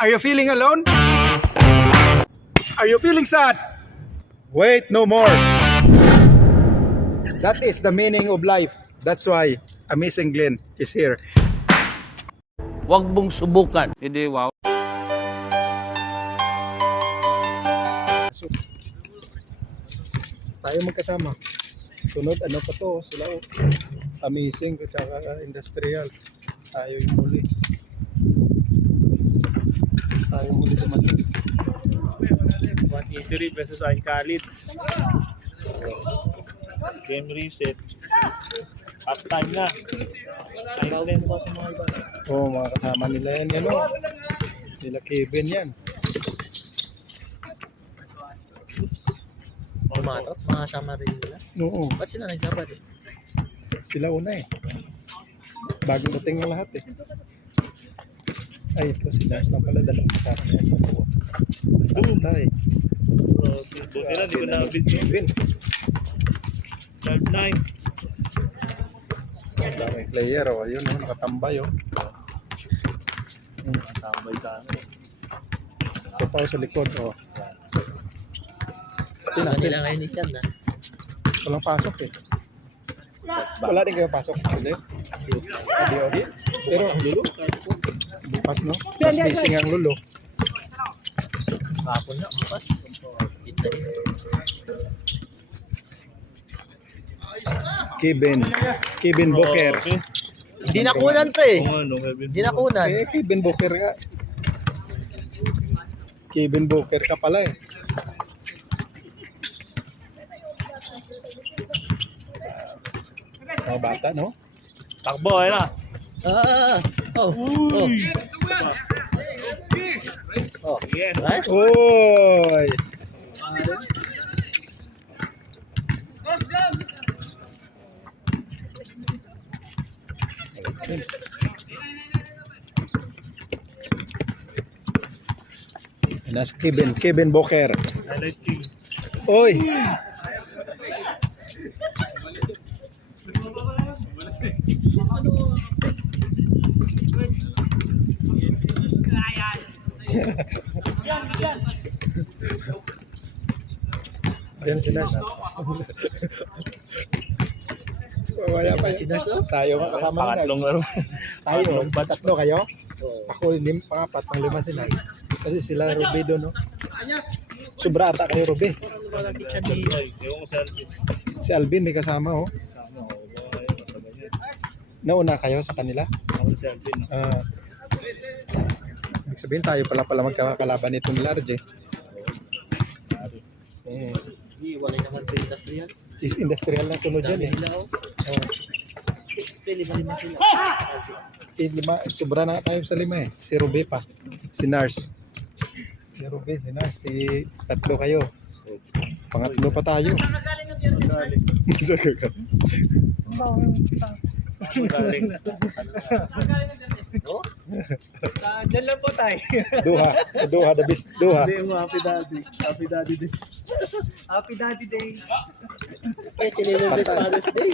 Are you feeling alone? Are you feeling sad? Wait no more. That is the meaning of life. That's why Amazing Glenn is here. Huwag mong subukan. Hindi, wow. Tayo magkasama. Sunod, ano pa to? Sila Amazing at saka Industrial. Tayo yung muli. Tayo muli sa mali. 183 pesos ay Khalid. Game reset. Half time na. Oo, mga kasama nila yan. Yan o. Nila Kevin yan. Tumato? Mga sama rin nila? Oo. Ba't sila nagsabat eh? Sila una eh. Bagong dating ng lahat eh. Ay, ito si Nars lang pala. Dalawang kasama niya sa buwan. Tayo. Buti na, di ko na-bid yun. Kevin. Third 9. Ang daming player o. Ayun o, nakatambay o. Tambay sa akin. Ito pa o sa likod o. Wala nila ngayon ikan na. Walang pasok eh. Wala din kayo pasok. Hindi. Hindi. Pero bukas no? Mas busy nga ang lulo. Kapon na, bukas. Kevin Booker. Hindi nakunan to eh. Ano, Kevin? Hindi nakunan. Eh, Kevin Booker nga. Kevin Booker ka pala eh. Mga bata, no? Takbo, ayun na. Oh. Yes. Nice. Oy! Nas Kevin Booker. Highlight king. Oy! Yan si Nars. Wala pa Si Nars, oh? Tayo nga kasama ni Pangatlong Nars. laro. Tayo, tatlo kayo? Oo. Ako, pangapat, panglima si Nars. Kasi sila Ruby doon, no? Sobra ata kayo, Ruby. Malapit siya ni... Yung selfie. Si Alvin may kasama, oh. Sama ko. Baka yun, masabay niya. Nauna kayo sa kanila. Ako selfie, no? Ibig sabihin tayo pala magkakalaban nito ni RJ. Walay naman sa industrial. Is industrial na sunod Dami yan eh. nila oh. Lima sila. Lima, sobra na tayo sa lima eh. Si Ruby pa. Si Nars. Si Ruby, si Nars. Si tatlo kayo. Pangatlo pa tayo. Galing. No? Diyan lang po tayo. Duha, the best, duha. Hindi mo, happy daddy. Happy daddy din. Happy Daddy Day. Ay, sinilibet Father's Day.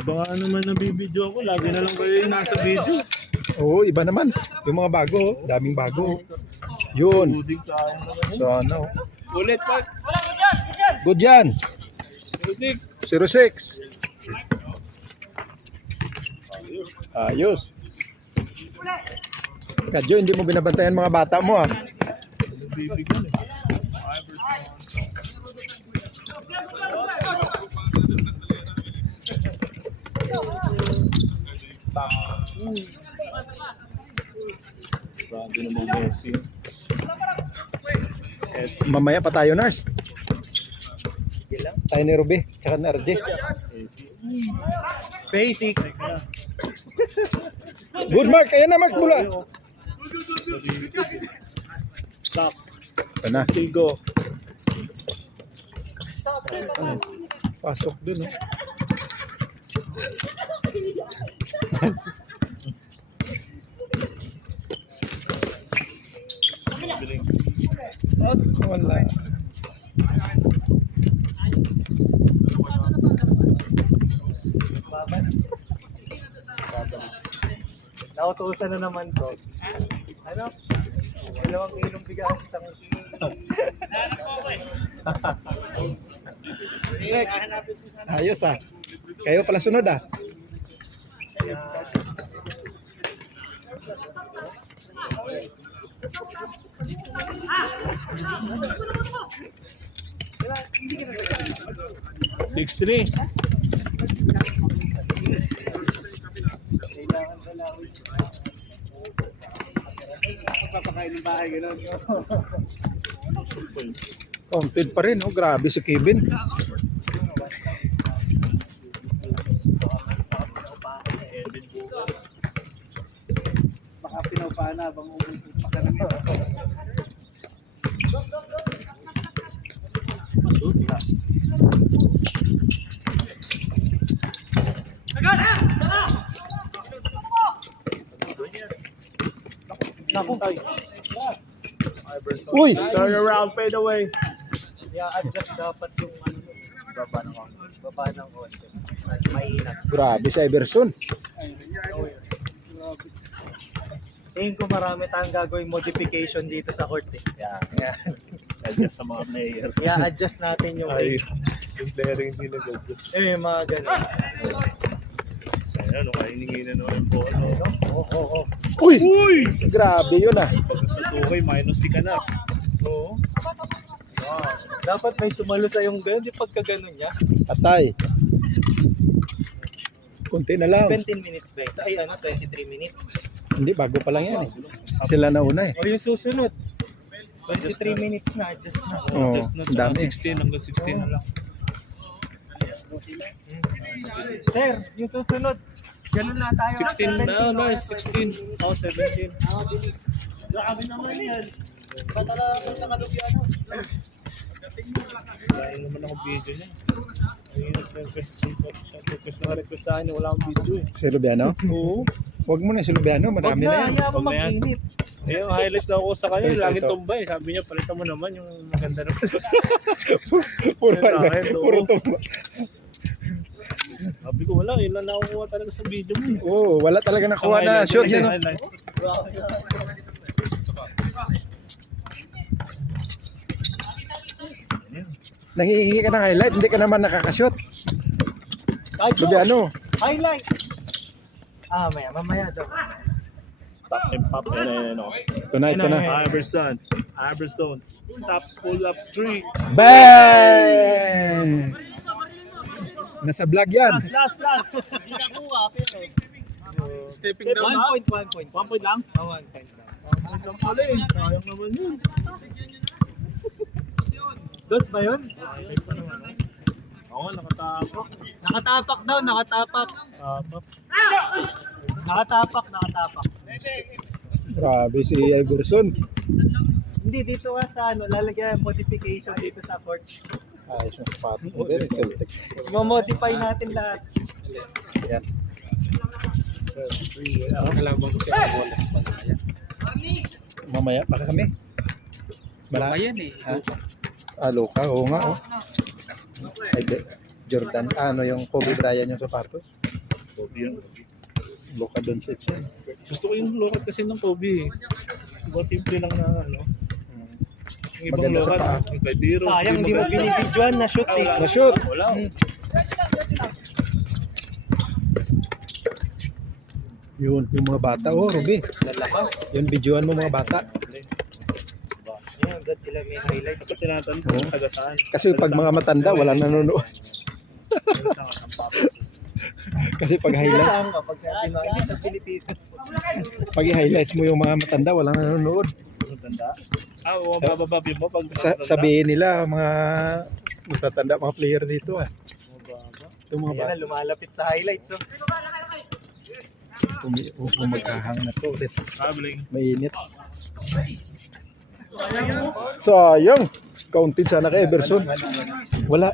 Baka naman nabibidyo ako, lagi na lang kayo yung nasa video. Oo, iba naman. Yung mga bago, oh. Daming bago. Oh. Yun. Buding sa akin naman. So ano, Ulit, Mark. good yan. Music. 06. Ayos. Kadyo, hindi mo binabantayan mga bata mo ah. Bibigyan eh. Grabe naman Messi. Mamaya pa tayo, Nars. Sige lang. Tayo ni Ruby, tsaka ni RJ. Basic. Good Mark, ayan na Mark mula. Stop. Ito na. Tigo. Pasok dun oh. Wala. Nautusan na naman to. Ano? 2 kilong bigas isang Next. Ayos ah. Kayo pala sunod ah. Six three. papakain ng bahay, gano'n. Counted pa rin, oh. Grabe si Kevin. Baka pinaupahan na habang umuwi pa ka naman. Naku, Uy! Turn around, fade away. i-adjust dapat yung ano, baba ng konti. Maingat. Grabe si Iverson. Tingin ko marami tayong gagawing modification dito sa court eh. Yan. Adjust sa mga player. I-adjust natin yung Ay, yung player hindi nag-adjust. mga ganun. Ayan, hiningi na naman po. Oo. Uy! Uy! Grabe yun ah. Pag sa tukay, minus ka na. Oo. Dapat may sumalo sa yung ganun, di pagka ganun niya. Patay. Kunti na lang. 17 minutes ba ito? Ay 23 minutes. Hindi, bago pa lang yan eh. Sila na una eh. O yung susunod. 23 minutes na, adjust na. Oo, Adjust na ang dami. 16 hanggang 16 na lang. Sir, yung susunod. Ganun na tayo. 16 na, nice. 16. Oh, 17. Grabe naman yan. Patala ako sa kalugyan. Dahil naman ako video niya. Ayun, request na request sa akin, wala akong video eh. Si Lubiano? Oo. Huwag mo na si Lubiano, Huwag madami na na, yan. hayaan mo Huwag na yan. mag-init. Ayun, highlights na ako sa kanya, Ito, lagi ito. tumbay. Sabi niya, palitan mo naman yung maganda naman. Puro, Akin, oo. puro tumba. Sabi ko, wala, yun lang nakukuha talaga sa video mo. eh. Oo, wala talaga nakuha na Highlight, shot yan. oh. highlight. Nangihingi ka ng highlight, hindi ka naman nakakashoot. Kahit Lubiano. highlights. Mamaya daw. Stop and pop. Ayun, oh. Ito na, ito na. Iverson. Stop, pull up, 3. Bang! Nasa vlog yan. Last. Hindi nakuha, pero. Stepping down. 1 point. 1 point lang? 1 point lang. Ang pala eh. Sayang naman yun. Dos ba yun? Oo, nakatapak. Nakatapak daw, nakatapak. Tapak. Nakatapak. Grabe si Iverson. Hindi, dito ka sa lalagyan modification dito sa court. Ayos yung sapatos mo din, Celtics. Mamodify natin lahat. Yan. Kalabang ko siya ng wallet pa na yan. Mamaya, baka kami. Marami. Ayan eh. Luka, oo nga. Oh. Ay, Jordan, ano yung Kobe Bryant yung sapatos? Luka Doncic yan. Gusto ko yung lokat kasi ng Kobe eh. Diba simple lang na ano. Yung ibang Maganda sa lokat, paa. yung kay Diro. Sayang, hindi mo binibidyoan na shoot eh. Na-shoot! Wala. Yun, yung mga bata. Oh, Ruby. Lalabas. Yun, videoan mo mga bata. Yan, agad sila may highlights. Ito tinatanong Oo. taga saan. Kasi pag mga matanda, walang nanonood. Kasi pag highlight, Saan ka? Pag sabi mo, hindi sa Pilipinas po. pag i-highlights mo yung mga matanda, walang nanonood. Matanda? Oo, babababi mo pag Sabihin nila, mga matatanda, mga player dito ah. Ito mga Yan bata. na, lumalapit sa highlights. Oh. Maghahang na to ulit. Traveling. Mainit. Sayang. Counted sana kay Everson. Wala.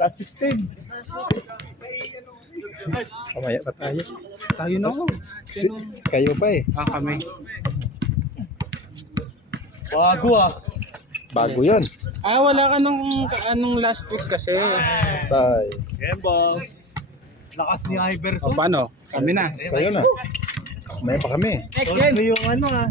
Last 16. Kamaya pa tayo. Tayo na ako. Kayo pa eh. Kami. Bago ah. Bago yan. Wala ka nung last week kasi. Tay. Game boss. Lakas ni Iverson. Paano? Kami na. Kayo na. May pa kami. Next game. Yung ano